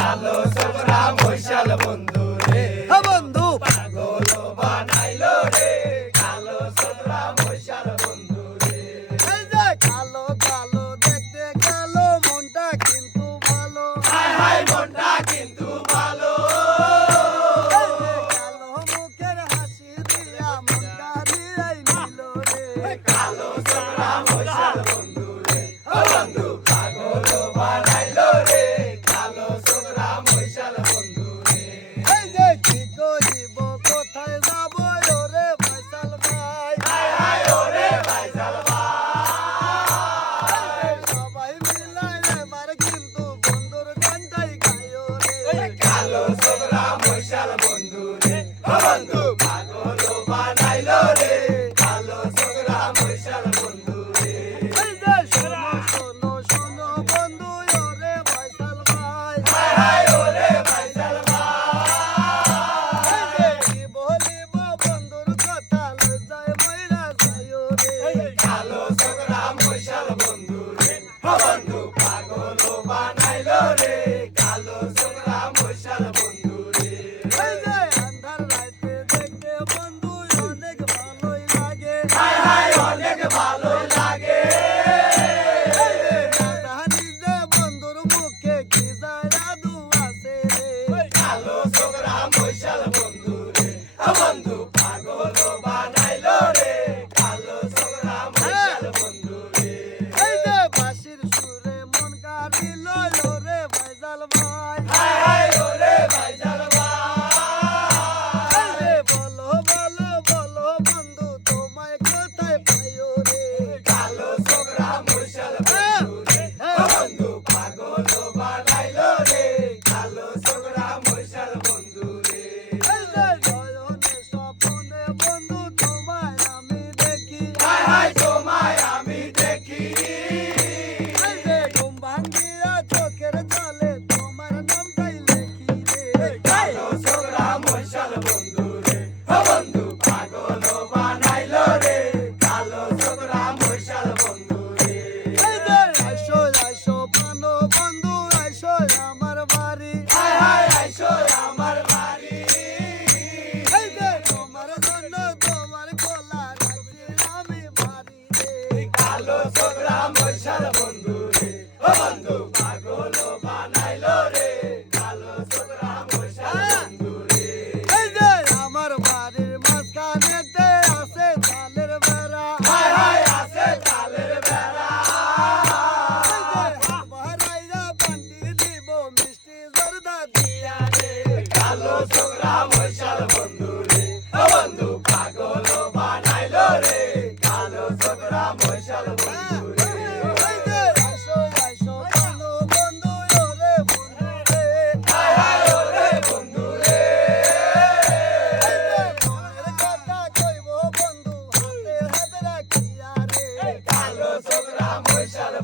কালো ছোকরা মহিষাল বন্ধু রে বন্ধু পাগল বানাইলো রে কালো ছোকরা মহিষাল বন্ধু রে এই যে কালো কালো দেখতে কালো মনটা কিন্তু ভালো হায় হায় মনটা কিন্তু ভালো এই যে কালো মুখের হাসি দিয়া মনটা দিয়াই নিল রে কালো ছোকরা মহিষাল বন্ধু রে ও বন্ধু পাগল বানাইলো রে কালো ছোকরা মহিষাল বন্ধু রে এই যে কি করিব কোথায় যাব ওরে ফয়সাল ভাই হায় হায় ওরে ভাইজাল ভাই সবাই মিলাই এবার কিন্তু বন্ধুর গানটাই গাইও রে কালো ছোকরা মহিষাল বন্ধু রে ও বন্ধু পাগল বানাইলো রে কালো ছোকরা মহিষাল বন্ধু রে এই যে শোনো শোনো শোনো বন্ধু ওরে ফয়সাল ভাই হায় হায় ওরে ভাইজাল এই যে ভাই কি বলিব বন্ধুর কথা লজ্জায় মইরা যাইও রে কালো ছোকরা মহিষাল বন্ধু রে ও বন্ধু পাগল বানাইলো রে কালো ছোকরা মহিষাল বন্ধু রে এই যে আন্ধার রাতে দেখতে বন্ধু অনেক ভালোই লাগে হায় হায় অনেক ভালো লাগে এই যে না জানি যে বন্ধুর মুখে কি জাদু আছে রে কালো ছোকরা মহিষাল বন্ধু রে ও বন্ধু পাগল বানাইলো রে কালো ছোকরা মহিষাল বন্ধু রে এই যে বাঁশির সুরে মন কাড়িল রে ভাইজাল ভাই হায় হায় ওরে ভাইজাল এই ভাই যে বলো বলো বলো বন্ধু তোমায় কোথায় পাইও রে কালো ছোকরা মহিষাল বন্ধু রে ও বন্ধু পাগল বানাইলো রে কালো ছোকরা মহিষাল বন্ধু রে এই যে নয়নে স্বপ্নে বন্ধু তোমায় আমি দেখি হায় হায় তোমায় আমি দেখি এই যে ঘুম ভাঙ্গিয়া চোখের জলে তোমার নামটাই লেখি রে কালো ছোকরা মহিষাল বন্ধু রে ও বন্ধু পাগল বানাইলো রে কালো ছোকরা মহিষাল বন্ধু রে এই যে আইসো আইসো পানো বন্ধু আইসো আমার বাড়ি হায় হায় আইসো আমার বাড়ি এই যে তোমার জন্য তোমার গলা রাখছি আমি বাড়ি রে কালো ছোকরা মহিষাল বন্ধু রে ও বন্ধু পাগল বানাইলো রে কালো ছোকরা মহিষাল বন্ধু রে এই যে আমার বাড়ির মাঝখানেতে আছে চালের বেড়া হায় হায় আছে তালের বেড়া এই যে মহারাইরা বান্টি দিব মিষ্টি জর্দা দিয়া রে কালো ছোকরা মহিষাল বন্ধু রে ও বন্ধু পাগল বানাইলো রে কালো ছোকরা মহিষাল বন্ধু রে এই যে আইসো আইসো পানো বন্ধু ওরে বন্ধু রে হায় হায় ওরে বন্ধু রে এই যে মনের কথা কইব বন্ধু হাতে হাত রাখিয়া রে কালো ছোকরা মহিষাল